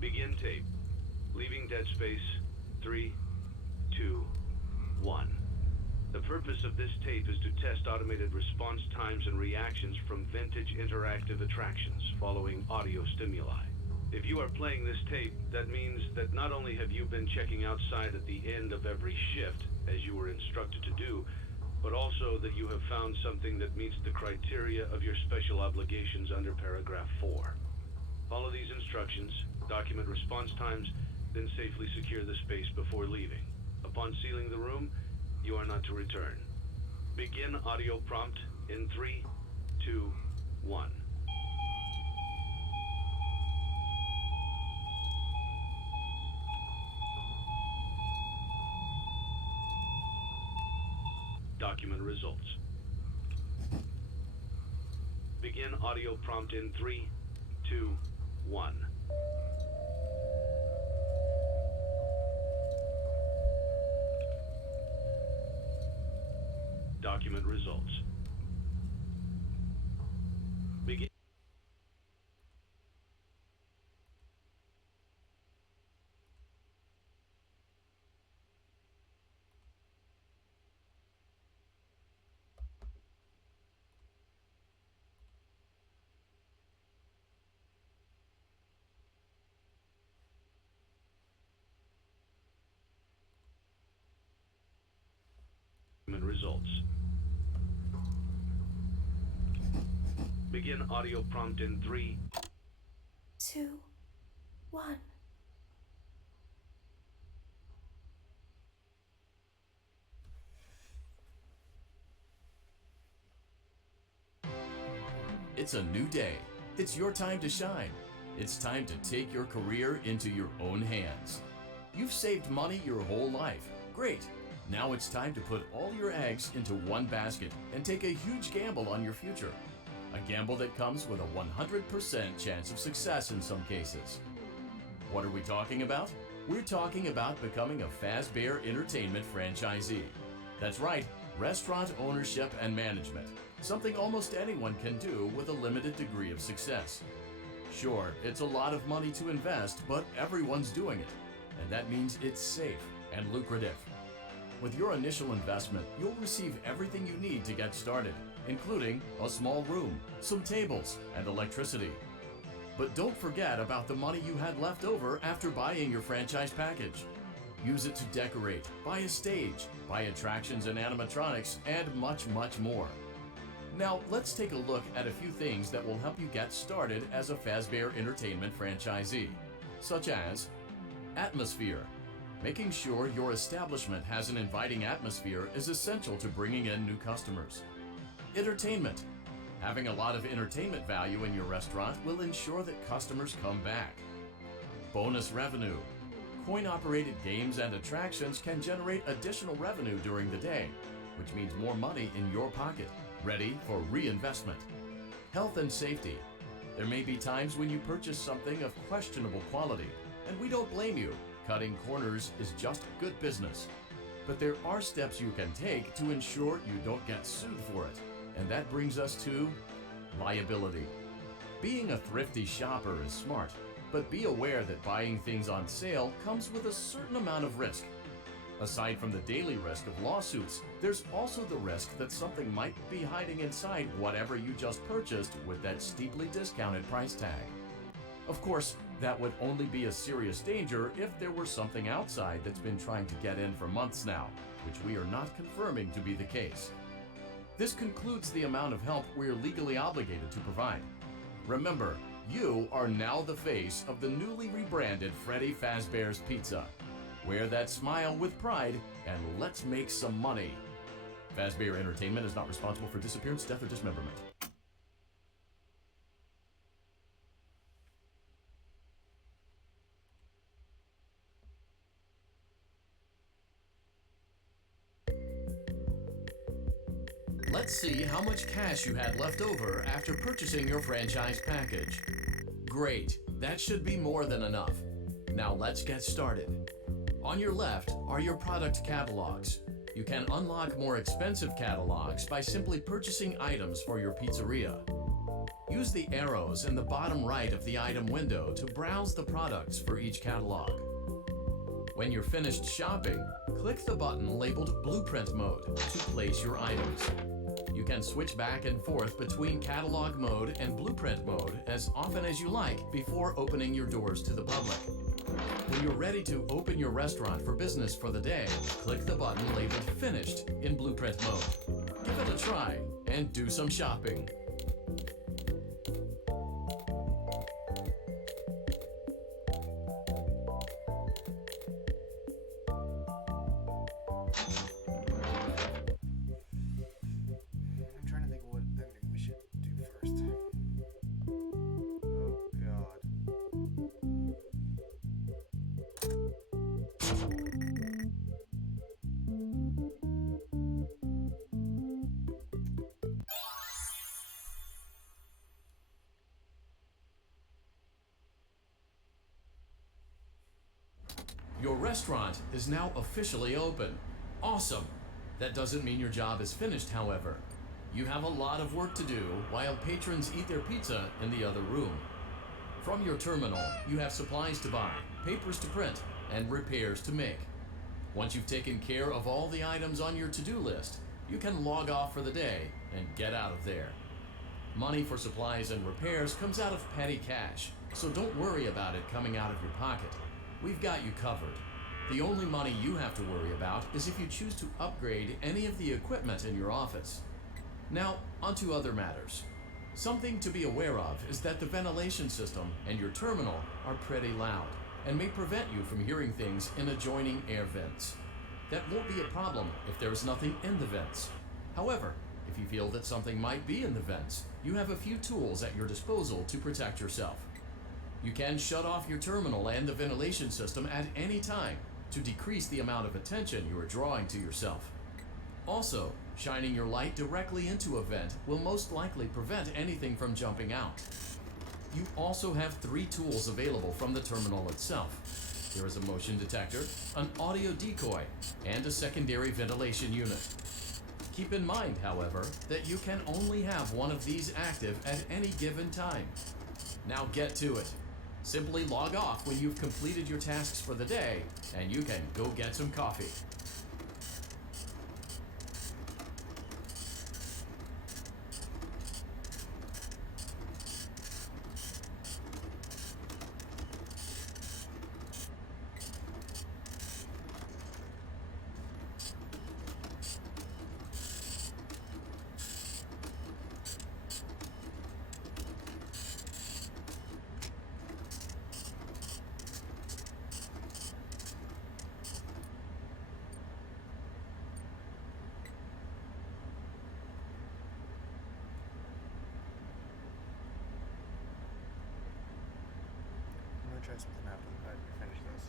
Begin tape. Leaving dead space. 3, 2, 1. The purpose of this tape is to test automated response times and reactions from vintage interactive attractions following audio stimuli. If you are playing this tape, that means that not only have you been checking outside at the end of every shift, as you were instructed to do, but also that you have found something that meets the criteria of your special obligations under paragraph 4. Follow these instructions, document response times, then safely secure the space before leaving. Upon sealing the room, you are not to return. Begin audio prompt in 3, 2, 1. Document results. Begin audio prompt in 3, 2, 1. Document results. Begin. Results. Begin audio prompt in 3, 2, 1. It's a new day. It's your time to shine. It's time to take your career into your own hands. You've saved money your whole life. Great. Now it's time to put all your eggs into one basket and take a huge gamble on your future. A gamble that comes with a 100% chance of success in some cases. What are we talking about? We're talking about becoming a Fazbear Entertainment franchisee. That's right, restaurant ownership and management. Something almost anyone can do with a limited degree of success. Sure, it's a lot of money to invest, but everyone's doing it. And that means it's safe and lucrative. With your initial investment, you'll receive everything you need to get started, including a small room, some tables, and electricity. But don't forget about the money you had left over after buying your franchise package. Use it to decorate, buy a stage, buy attractions and animatronics, and much, much more. Now, let's take a look at a few things that will help you get started as a Fazbear Entertainment franchisee, such as atmosphere. Making sure your establishment has an inviting atmosphere is essential to bringing in new customers. Entertainment. Having a lot of entertainment value in your restaurant will ensure that customers come back. Bonus revenue. Coin-operated games and attractions can generate additional revenue during the day, which means more money in your pocket, ready for reinvestment. Health and safety. There may be times when you purchase something of questionable quality, and we don't blame you. Cutting corners is just good business. But there are steps you can take to ensure you don't get sued for it. And that brings us to liability. Being a thrifty shopper is smart, but be aware that buying things on sale comes with a certain amount of risk. Aside from the daily risk of lawsuits, there's also the risk that something might be hiding inside whatever you just purchased with that steeply discounted price tag. Of course, that would only be a serious danger if there were something outside that's been trying to get in for months now, which we are not confirming to be the case. This concludes the amount of help we are legally obligated to provide. Remember, you are now the face of the newly rebranded Freddy Fazbear's Pizza. Wear that smile with pride and let's make some money. Fazbear Entertainment is not responsible for disappearance, death, or dismemberment. Let's see how much cash you had left over after purchasing your franchise package. Great, that should be more than enough. Now let's get started. On your left are your product catalogs. You can unlock more expensive catalogs by simply purchasing items for your pizzeria. Use the arrows in the bottom right of the item window to browse the products for each catalog. When you're finished shopping, click the button labeled Blueprint Mode to place your items. You can switch back and forth between Catalog Mode and Blueprint Mode as often as you like before opening your doors to the public. When you're ready to open your restaurant for business for the day, click the button labeled Finished in Blueprint Mode. Give it a try and do some shopping. I'm trying to think of what we should do first. Oh God. Your restaurant is now officially open. Awesome! That doesn't mean your job is finished, however. You have a lot of work to do while patrons eat their pizza in the other room. From your terminal, you have supplies to buy, papers to print, and repairs to make. Once you've taken care of all the items on your to-do list, you can log off for the day and get out of there. Money for supplies and repairs comes out of petty cash, so don't worry about it coming out of your pocket. We've got you covered. The only money you have to worry about is if you choose to upgrade any of the equipment in your office. Now, onto other matters. Something to be aware of is that the ventilation system and your terminal are pretty loud and may prevent you from hearing things in adjoining air vents. That won't be a problem if there is nothing in the vents. However, if you feel that something might be in the vents, you have a few tools at your disposal to protect yourself. You can shut off your terminal and the ventilation system at any time to decrease the amount of attention you are drawing to yourself. Also, shining your light directly into a vent will most likely prevent anything from jumping out. You also have 3 tools available from the terminal itself. There is a motion detector, an audio decoy, and a secondary ventilation unit. Keep in mind, however, that you can only have one of these active at any given time. Now get to it. Simply log off when you've completed your tasks for the day, and you can go get some coffee. I'm gonna try something after I finish this.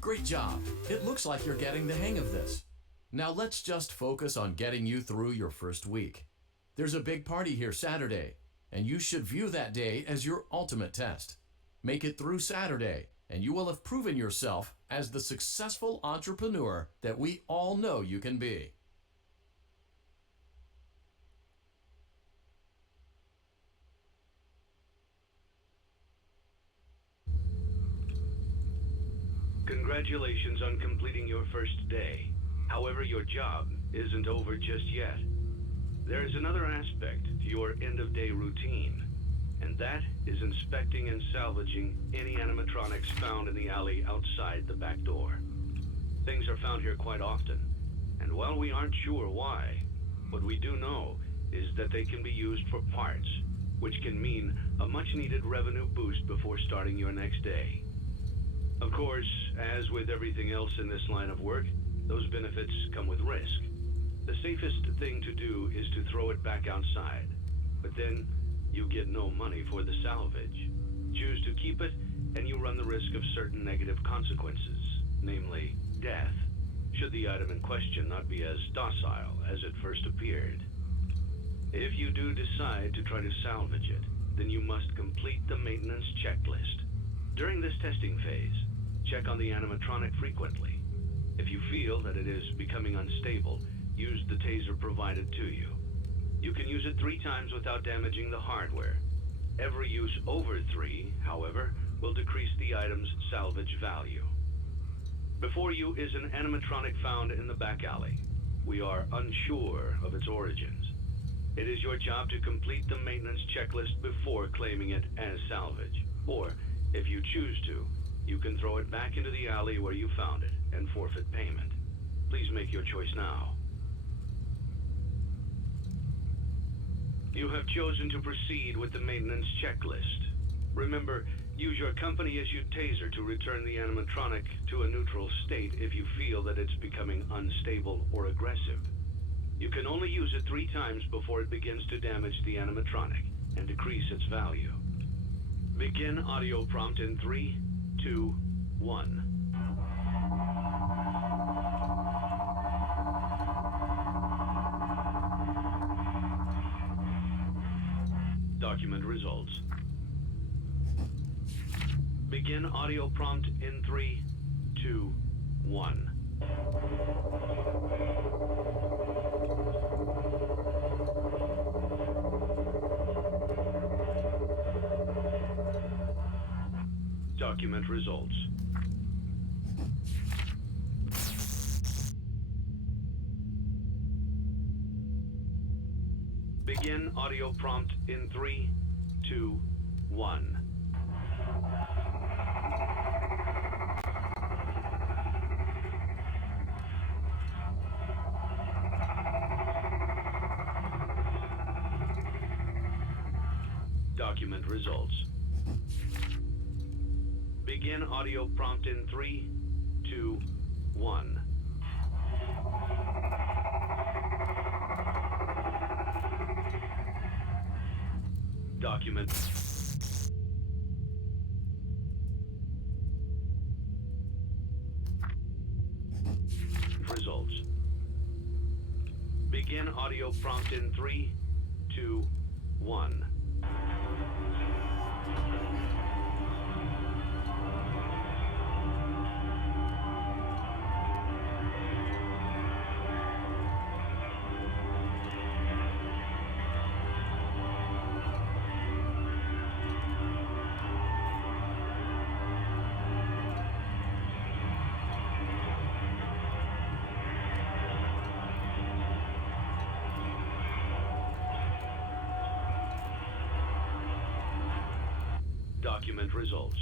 Great job. It looks like you're getting the hang of this. Now let's just focus on getting you through your first week. There's a big party here Saturday, and you should view that day as your ultimate test. Make it through Saturday, and you will have proven yourself as the successful entrepreneur that we all know you can be. Congratulations on completing your first day. However, your job isn't over just yet. There is another aspect to your end-of-day routine, and that is inspecting and salvaging any animatronics found in the alley outside the back door. Things are found here quite often, and while we aren't sure why, what we do know is that they can be used for parts, which can mean a much-needed revenue boost before starting your next day. Of course, as with everything else in this line of work, those benefits come with risk. The safest thing to do is to throw it back outside, but then you get no money for the salvage. Choose to keep it, and you run the risk of certain negative consequences, namely death, should the item in question not be as docile as it first appeared. If you do decide to try to salvage it, then you must complete the maintenance checklist. During this testing phase, check on the animatronic frequently. If you feel that it is becoming unstable, use the taser provided to you. You can use it 3 times without damaging the hardware. Every use over 3, however, will decrease the item's salvage value. Before you is an animatronic found in the back alley. We are unsure of its origins. It is your job to complete the maintenance checklist before claiming it as salvage. Or, if you choose to, you can throw it back into the alley where you found it and forfeit payment. Please make your choice now. You have chosen to proceed with the maintenance checklist. Remember, use your company-issued taser to return the animatronic to a neutral state if you feel that it's becoming unstable or aggressive. You can only use it 3 times before it begins to damage the animatronic and decrease its value. Begin audio prompt in 3, 2, 1. Document results. Begin audio prompt in 3, 2, 1. Document results. Begin audio prompt in 3, 2, 1. Document results. Begin audio prompt in 3, 2, 1. Document. Results. Begin audio prompt in 3, 2, 1. Document results.